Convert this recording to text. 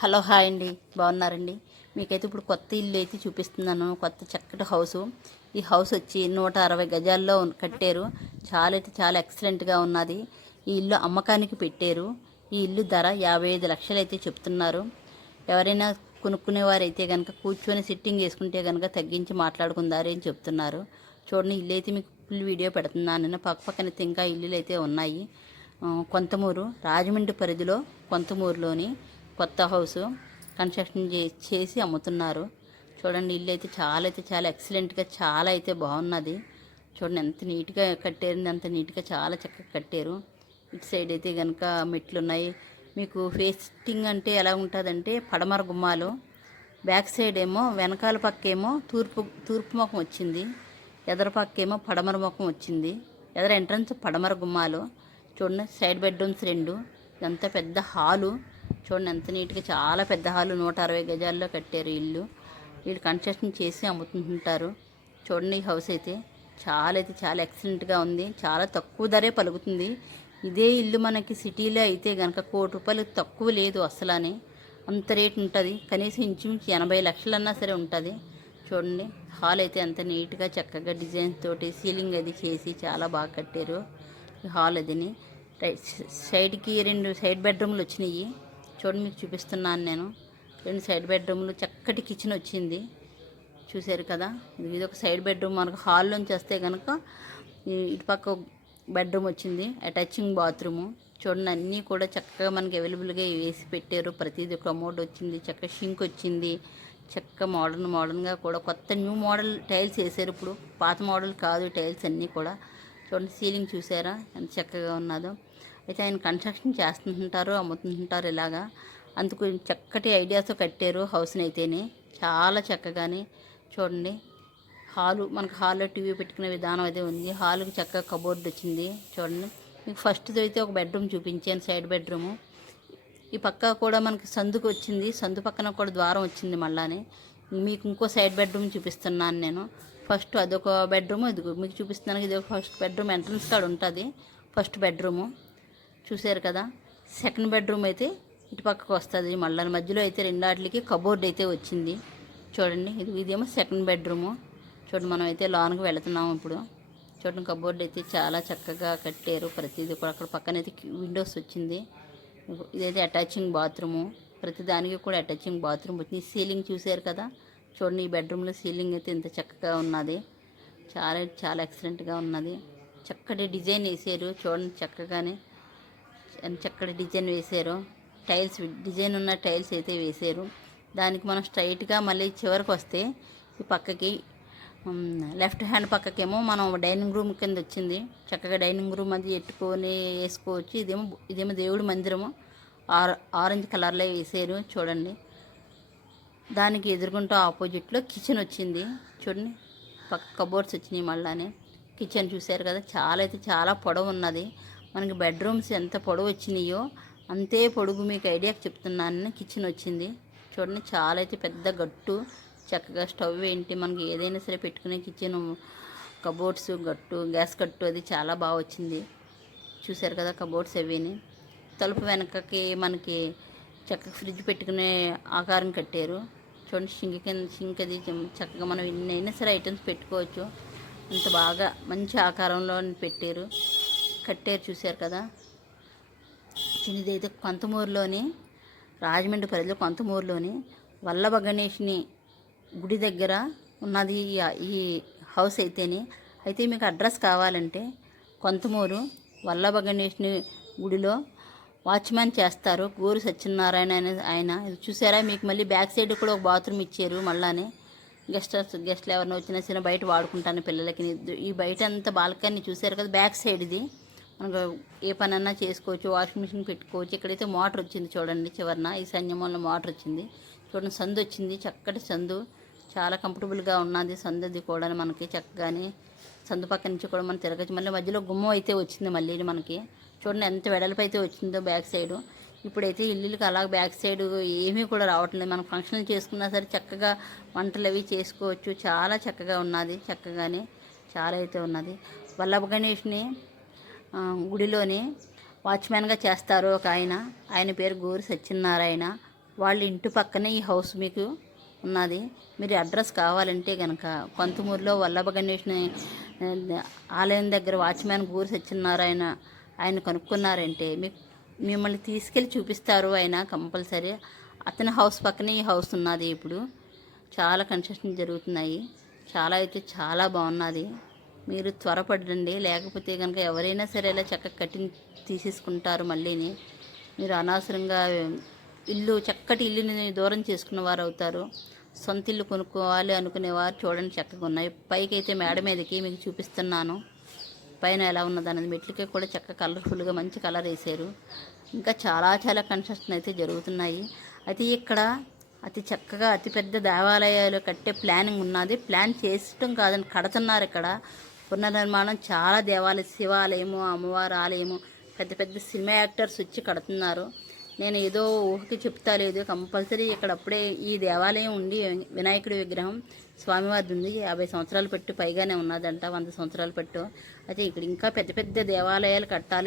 Hello hi అండి బాగున్నారండి? మీకైతే ఇప్పుడు కొత్త ఇల్లు అయితే చూపిస్తున్నాను కొత్త చక్కటి హౌస్. ఈ హౌస్ వచ్చి నూట అరవై గజాల్లో కట్టారు. చాలా అయితే చాలా ఎక్సలెంట్గా ఉన్నది. ఈ ఇల్లు అమ్మకానికి పెట్టారు. ఈ ఇల్లు ధర యాభై ఐదు లక్షలు అయితే చెప్తున్నారు. ఎవరైనా కొనుక్కునేవారైతే కనుక కూర్చొని సిట్టింగ్ వేసుకుంటే కనుక తగ్గించి మాట్లాడుకుందారు అని చెప్తున్నారు. చూడండి ఇల్లు అయితే మీకు ఫుల్ వీడియో పెడుతున్నాను. పక్కపక్కన పక్క పక్కన అయితే ఇంకా ఇల్లులు అయితే ఉన్నాయి. కొంతమూరు రాజమండ్రి పరిధిలో కొంతమూరులోని కొత్త హౌస్ కన్స్ట్రక్షన్ చే- చేసి అమ్ముతున్నారు. చూడండి ఇల్లు అయితే చాలా అయితే చాలా ఎక్సలెంట్గా చాలా అయితే బాగున్నది చూడండి ఎంత నీట్గా కట్టారు అంత నీట్గా చాలా చక్కగా కట్టారు. ఇటు సైడ్ అయితే కనుక మెట్లు ఉన్నాయి మీకు ఫేస్టింగ్ అంటే ఎలా ఉంటుందంటే పడమర గుమ్మాలు. బ్యాక్ సైడ్ ఏమో వెనకాల పక్క ఏమో తూర్పు తూర్పు ముఖం వచ్చింది. ఎదర పక్క ఏమో పడమర ముఖం వచ్చింది. ఎదర ఎంట్రన్స్ పడమర గుమ్మాలు. చూడండి సైడ్ బెడ్రూమ్స్ రెండు. ఇదంతా పెద్ద హాలు. చూడండి ఎంత నీట్గా చాలా పెద్ద హాలు నూట అరవై గజాల్లో కట్టారు ఇల్లు. వీళ్ళు కన్స్ట్రక్షన్ చేసి అమ్ముతుంటారు. చూడండి ఈ హౌస్ అయితే. చాలా అయితే చాలా ఎక్సలెంట్గా ఉంది. చాలా తక్కువ ధరే పలుకుతుంది. ఇదే ఇల్లు మనకి సిటీలో అయితే కనుక కోటి రూపాయలు తక్కువ లేదు అసలనే. అంత రేట్ ఉంటుంది. కనీసం ఇంచుమించు ఎనభై లక్షలన్నా సరే ఉంటుంది. చూడండి హాల్ అయితే అంత నీట్గా చక్కగా డిజైన్ తోటి సీలింగ్ అది చేసి చాలా బాగా కట్టారు. ఈ హాల్ అదిని. రైట్ సైడ్కి రెండు సైడ్ బెడ్రూమ్లు వచ్చినాయి. చూడండి మీకు చూపిస్తున్నాను నేను. రెండు సైడ్ బెడ్రూమ్లు చక్కటి కిచెన్ వచ్చింది. చూశారు కదా? ఇది ఒక సైడ్ బెడ్రూమ్ మనకు హాల్లోంచి వస్తే కనుక ఇటుపక్క బెడ్రూమ్ వచ్చింది. Attaching bathroom. చూడండి అన్నీ కూడా చక్కగా మనకి అవైలబుల్గా వేసి పెట్టారు. ప్రతిదీ ఒక అమౌంట్ వచ్చింది చక్కగా షింక్ వచ్చింది. చక్క మోడర్న్ మోడర్న్గా కూడా కొత్త న్యూ మోడల్ టైల్స్ వేసారు ఇప్పుడు. పాత మోడల్ కాదు టైల్స్ అన్నీ కూడా. చూడండి సీలింగ్ చూసారా? ఎంత చక్కగా ఉన్నదో. అయితే ఆయన కన్స్ట్రక్షన్ చేస్తుంటారు అమ్ముతుంటారు ఇలాగా. అందుకు చక్కటి ఐడియాతో కట్టారు హౌస్ని అయితేనే. చాలా చక్కగానే చూడండి. హాలు మనకు హాల్లో టీవీ పెట్టుకునే విధానం అయితే ఉంది. హాల్కి చక్కగా కబోర్డ్ వచ్చింది. చూడండి. మీకు ఫస్ట్ అయితే ఒక బెడ్రూమ్ చూపించాను సైడ్ బెడ్రూము. ఈ పక్క కూడా మనకి సందుకు వచ్చింది. సందు పక్కన కూడా ద్వారం వచ్చింది మళ్ళానే. మీకు ఇంకో సైడ్ బెడ్రూమ్ చూపిస్తున్నాను నేను. ఫస్ట్ అదొక బెడ్రూమ్ ఇది మీకు చూపిస్తున్నాను. ఇది ఒక ఫస్ట్ బెడ్రూమ్ ఎంట్రన్స్ కాడ ఉంటుంది ఫస్ట్ బెడ్రూము. చూశారు కదా? సెకండ్ బెడ్రూమ్ అయితే ఇటు పక్కకు వస్తుంది. మళ్ళీ మధ్యలో అయితే రెండాటికి కబోర్డ్ అయితే వచ్చింది. చూడండి ఇది ఇదేమో సెకండ్ బెడ్రూము చూడండి మనం అయితే లోనికి వెళుతున్నాము ఇప్పుడు. చూడండి కబోర్డ్ అయితే చాలా చక్కగా కట్టారు. ప్రతిదీ కూడా అక్కడ పక్కన అయితే విండోస్ వచ్చింది. ఇదైతే అటాచింగ్ బాత్రూము ప్రతి దానికి కూడా అటాచింగ్ బాత్రూమ్ వచ్చింది. సీలింగ్ చూశారు కదా? చూడండి ఈ బెడ్రూమ్లో సీలింగ్ అయితే ఇంత చక్కగా ఉన్నది. చాలా చాలా ఎక్సలెంట్గా ఉన్నది. చక్కటి డిజైన్ వేసారు. చూడండి చక్కగానే చక్కటి డిజైన్ వేశారు. టైల్స్ డిజైన్ ఉన్న టైల్స్ అయితే వేసారు దానికి మనం స్ట్రైట్గా మళ్ళీ చివరికి వస్తే ఈ పక్కకి లెఫ్ట్ హ్యాండ్ పక్కకేమో మనం డైనింగ్ రూమ్ కింద వచ్చింది. చక్కగా డైనింగ్ రూమ్ అది ఎట్టుకొని వేసుకోవచ్చు. ఇదేమో ఇదేమో దేవుడి మందిరము. ఆర్ ఆరెంజ్ కలర్లో వేసారు చూడండి. దానికి ఎదుర్కొంటూ ఆపోజిట్లో కిచెన్ వచ్చింది. చూడండి పక్క కబోర్డ్స్ వచ్చినాయి మళ్ళానే. కిచెన్ చూశారు కదా చాలా అయితే చాలా పొడవు ఉన్నది మనకి బెడ్రూమ్స్ ఎంత పొడవు వచ్చినాయో అంతే పొడుగు మీకు ఐడియాకి చెప్తున్నాను కిచెన్ వచ్చింది. చూడండి చాలా అయితే పెద్ద గట్టు. చక్కగా స్టవ్ ఏంటి మనకి ఏదైనా సరే పెట్టుకునే కిచెన్ కబోర్డ్స్ గట్టు గ్యాస్ కట్టు అది చాలా బాగా వచ్చింది. చూశారు కదా కబోర్డ్స్ అవిని తలుపు వెనకకి మనకి చక్కగా ఫ్రిడ్జ్ పెట్టుకునే ఆకారం కట్టారు. చూడండి సింక్ కింద సింక్ అది చక్కగా మనం ఎన్నైనా సరే ఐటమ్స్ పెట్టుకోవచ్చు. అంత బాగా మంచి ఆకారంలో పెట్టారు. కట్టారు చూశారు కదా? చిన్నదైతే కొంతమూరులోని రాజమండ్రి పరిధిలో కొంతమూరులోని వల్లభ గణేష్ని గుడి దగ్గర ఉన్నది ఈ- హౌస్ అయితేనే. అయితే మీకు అడ్రస్ కావాలంటే కొంతమూరు వల్లభ గణేష్ని గుడిలో వాచ్మ్యాన్ చేస్తారు. గోరు సత్యనారాయణ అనే ఆయన. చూసారా? మీకు మళ్ళీ బ్యాక్ సైడ్ కూడా ఒక బాత్రూమ్ ఇచ్చారు మళ్ళానే. గెస్ట్ గెస్ట్లు ఎవరిని వచ్చినా సరే బయట వాడుకుంటాను పిల్లలకి. ఈ బయట అంతా బాల్కనీ చూసారు కదా? బ్యాక్ సైడ్ ఇది. ఏ పనన్నా చేసుకోవచ్చు వాషింగ్ మిషన్ పెట్టుకోవచ్చు. ఇక్కడైతే మోటార్ వచ్చింది చూడండి చివరన ఈ సన్యమంలో మోటార్ వచ్చింది. చూడండి సందు వచ్చింది చక్కటి సందు. చాలా కంఫర్టబుల్గా ఉన్నది సందు అది కూడా మనకి చక్కగానే. సందు పక్క నుంచి కూడా మనం తిరగచ్చు. మళ్ళీ మధ్యలో గుమ్మం అయితే వచ్చింది మళ్ళీ మనకి. చూడండి ఎంత వెడల్పు అయితే వచ్చిందో బ్యాక్ సైడ్. ఇప్పుడైతే ఇల్లులకి అలా బ్యాక్ సైడ్ ఏమీ కూడా రావట్లేదు. మనం ఫంక్షన్లు చేసుకున్నా సరే చక్కగా వంటలు అవి చేసుకోవచ్చు. చాలా చక్కగా ఉన్నది చక్కగానే. చాలా అయితే ఉన్నది. వల్లభ గణేష్ని గుడిలోనే వాచ్మ్యాన్గా చేస్తారు ఒక ఆయన. ఆయన పేరు గోరు సత్యనారాయణ. వాళ్ళ ఇంటి పక్కనే ఈ హౌస్ మీకు ఉన్నది. మీరు అడ్రస్ కావాలంటే కనుక కొంతమూరులో వల్లభ గణేష్ని ఆలయం దగ్గర వాచ్మ్యాన్ గోరు సత్యనారాయణ ఆయన కనుక్కున్నారంటే మీకు మిమ్మల్ని తీసుకెళ్ళి చూపిస్తారు ఆయన కంపల్సరీ. అతని హౌస్ పక్కనే ఈ హౌస్ ఉన్నది ఇప్పుడు. చాలా కన్స్ట్రక్షన్ జరుగుతున్నాయి. చాలా అయితే చాలా బాగున్నది. మీరు త్వరపడండి. లేకపోతే కనుక ఎవరైనా సరే ఇలా చక్కగా కట్టి తీసేసుకుంటారు మళ్ళీని. మీరు అనవసరంగా ఇల్లు చక్కటి ఇల్లుని దూరం చేసుకున్న వారు అవుతారు సొంత ఇల్లు కొనుక్కోవాలి అనుకునేవారు చూడండి చక్కగా ఉన్నాయి. పైకి అయితే మేడ మీదకి మీకు చూపిస్తున్నాను. పైన ఎలా ఉన్నదన్నది మెట్లకి కూడా చక్కగా కలర్ఫుల్గా మంచి కలర్ వేసారు ఇంకా చాలా చాలా కన్స్ట్రక్షన్ అయితే జరుగుతున్నాయి. అయితే ఇక్కడ అతి చక్కగా అతిపెద్ద దేవాలయాలు కట్టే ప్లానింగ్ ఉన్నది. ప్లాన్ చేసటం కాదని కడుతున్నారు ఇక్కడ. పునర్నిర్మాణం చాలా దేవాలయ శివాలయము అమ్మవారి ఆలయము పెద్ద పెద్ద సినిమా యాక్టర్స్ వచ్చి కడుతున్నారు. నేను ఏదో ఊహకి చెప్తా లేదు. కంపల్సరీ ఇక్కడ అప్పుడే ఈ దేవాలయం ఉండి వినాయకుడి విగ్రహం స్వామివారిది ఉంది. యాభై సంవత్సరాలు పెట్టు పైగానే ఉన్నదంట వంద సంవత్సరాలు పెట్టు. అయితే ఇక్కడ ఇంకా పెద్ద పెద్ద దేవాలయాలు కట్టాలి